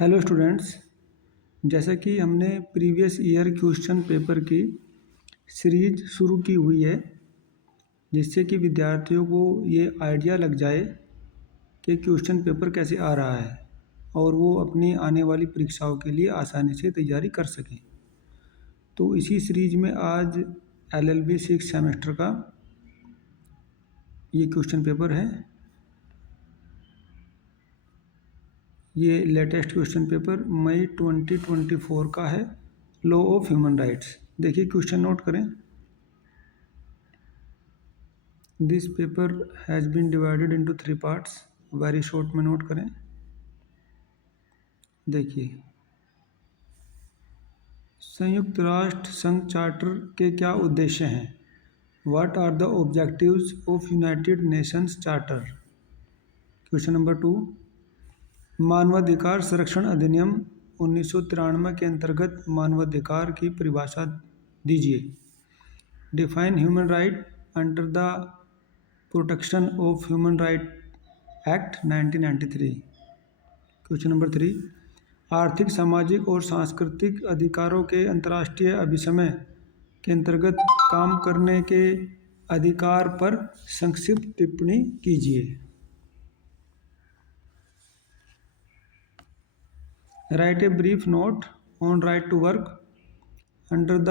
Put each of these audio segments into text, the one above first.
Hello students. जैसा कि हमने प्रीवियस ईयर क्वेश्चन पेपर की सीरीज शुरू की हुई है, जिससे कि विद्यार्थियों को ये आइडिया लग जाए कि क्वेश्चन पेपर कैसे आ रहा है और वो अपनी आने वाली परीक्षाओं के लिए आसानी से तैयारी कर सकें। तो इसी सीरीज में आज LLB 6 सेमेस्टर का ये क्वेश्चन पेपर है। ये लेटेस्ट क्वेश्चन पेपर मई 2024 का है, लॉ ऑफ ह्यूमन राइट्स। देखिए क्वेश्चन नोट करें। This paper has been divided into 3 parts. Very short में नोट करें। देखिए, संयुक्त राष्ट्र संघ चार्टर के क्या उद्देश्य हैं? What are the objectives of United Nations charter? Question number 2, मानवाधिकार संरक्षण अधिनियम 1993 के अंतर्गत मानवाधिकार की परिभाषा दीजिए। Define human right under the protection of human right act 1993। Question number 3, आर्थिक सामाजिक और सांस्कृतिक अधिकारों के अंतर्राष्ट्रीय अभिसमय के अंतर्गत काम करने के अधिकार पर संक्षिप्त टिप्पणी कीजिए। Write a brief note on right to work under the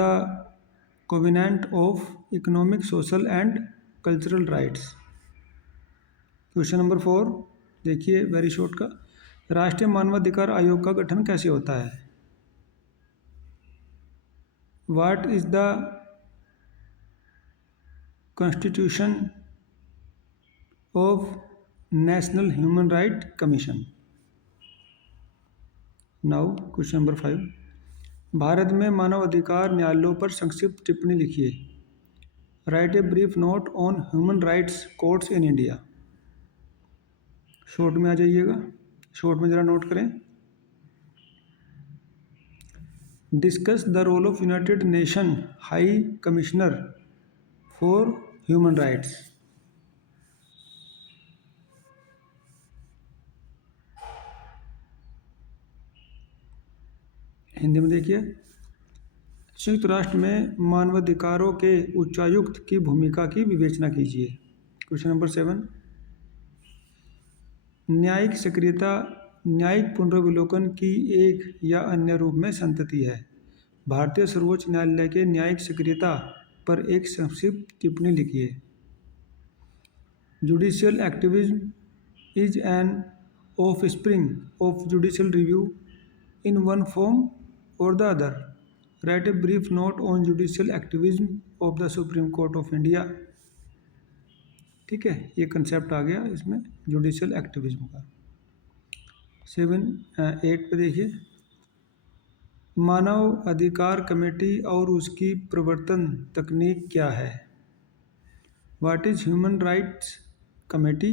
covenant of economic, social and cultural rights. Question number 4, देखिए वेरी शॉर्ट का, राष्ट्रीय मानवाधिकार आयोग का गठन कैसे होता है? What is the constitution of National Human Rights Commission? Now question number 5, भारत में मानवाधिकार न्यायालयों पर संक्षिप्त टिप्पणी लिखिए। Write a brief note on human rights courts in India. Short में आ जाइएगा, शॉर्ट में ज़रा नोट करें। Discuss the role of United Nation High Commissioner for Human Rights. Hindi में देखिए, संयुक्त राष्ट्र में मानवाधिकारों के उच्चायुक्त की भूमिका की विवेचना कीजिए। क्वेश्चन नंबर 7, न्यायिक सक्रियता न्यायिक पुनर्विलोकन की एक या अन्य रूप में संतति है। भारतीय सर्वोच्च न्यायालय के न्यायिक सक्रियता पर एक संक्षिप्त टिप्पणी लिखिए। Judicial activism is an offspring of judicial review in one form और the other. Write a brief note on judicial activism of the supreme court of India. ठीक है, ये कंसेप्ट आ गया इसमें जुडिशियल एक्टिविज्म का। 8 पे देखिए, मानव अधिकार कमेटी और उसकी प्रवर्तन तकनीक क्या है? What is human rights committee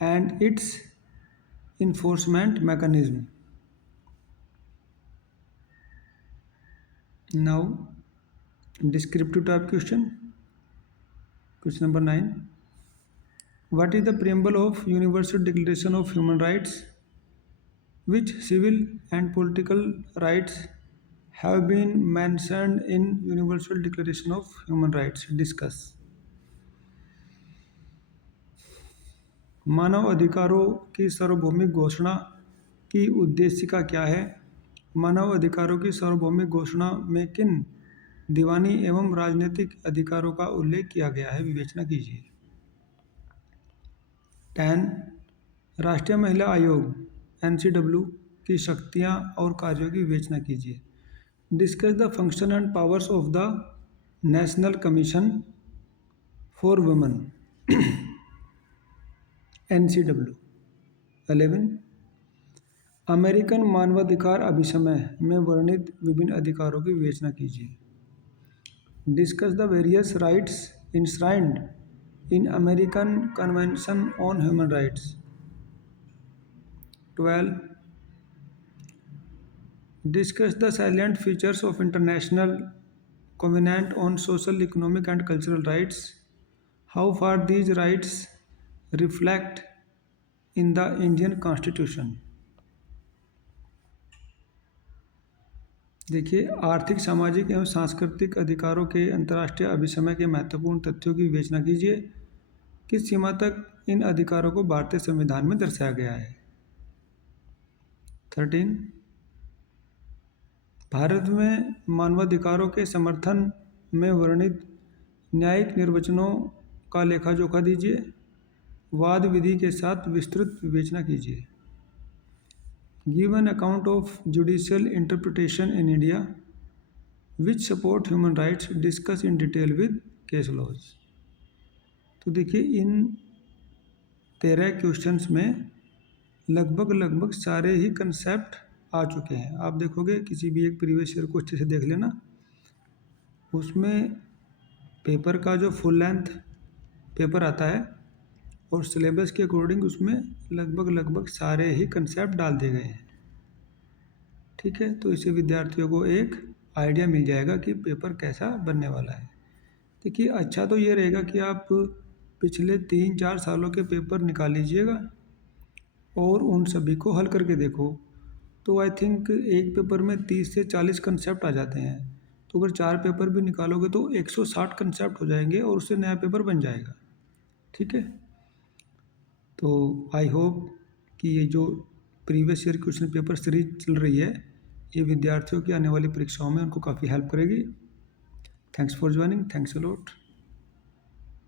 and it's enforcement mechanism? Now descriptive type question. Question number 9, what is the preamble of Universal Declaration of Human Rights? Which civil and political rights have been mentioned in Universal Declaration of Human Rights? Discuss. मानव अधिकारों की सार्वभौमिक घोषणा की उद्देशिका क्या है? मानव अधिकारों की सार्वभौमिक घोषणा में किन दीवानी एवं राजनीतिक अधिकारों का उल्लेख किया गया है? विवेचना कीजिए। 10, राष्ट्रीय महिला आयोग NCW की शक्तियाँ और कार्यों की विवेचना कीजिए। Discuss the function and powers of the national commission for women NCW। 11, American मानवाधिकार अभिसमय में वर्णित विभिन्न अधिकारों की विवेचना कीजिए। Discuss the various rights enshrined in American Convention on Human Rights। 12, discuss the salient features of International Covenant on Social, Economic and Cultural Rights. How far these rights reflect in the Indian Constitution? देखिए, आर्थिक, सामाजिक एवं सांस्कृतिक अधिकारों के अंतर्राष्ट्रीय अभिसमय के महत्वपूर्ण तथ्यों की विवेचना कीजिए। किस सीमा तक इन अधिकारों को भारतीय संविधान में दर्शाया गया है? 13, भारत में मानवाधिकारों के समर्थन में वर्णित न्यायिक निर्वचनों का लेखा-जोखा दीजिए। वाद विधि के साथ विस्तृत विवेचना कीजिए। Give an account of judicial interpretation in India which support human rights, discuss in detail with case laws. तो देखिए, इन 13 क्वेश्चंस में लगभग सारे ही कंसेप्ट आ चुके हैं। आप देखोगे किसी भी एक प्रीवियस ईयर को अच्छे से देख लेना, उसमें पेपर का जो फुल लेंथ पेपर आता है और सिलेबस के अकॉर्डिंग उसमें लगभग सारे ही कंसेप्ट डाल दिए गए हैं। ठीक है, तो इससे विद्यार्थियों को एक आइडिया मिल जाएगा कि पेपर कैसा बनने वाला है। देखिए, अच्छा तो ये रहेगा कि आप पिछले 3-4 सालों के पेपर निकाल लीजिएगा और उन सभी को हल करके देखो। तो आई थिंक एक पेपर में 30 से 40 कंसेप्ट आ जाते हैं। तो अगर 4 पेपर भी निकालोगे तो 160 कंसेप्ट हो जाएंगे और उससे नया पेपर बन जाएगा। ठीक है, तो आई होप कि ये जो previous year question paper series चल रही है, ये विद्यार्थियों की आने वाली परीक्षाओं में उनको काफ़ी हेल्प करेगी। Thanks for joining, thanks a lot.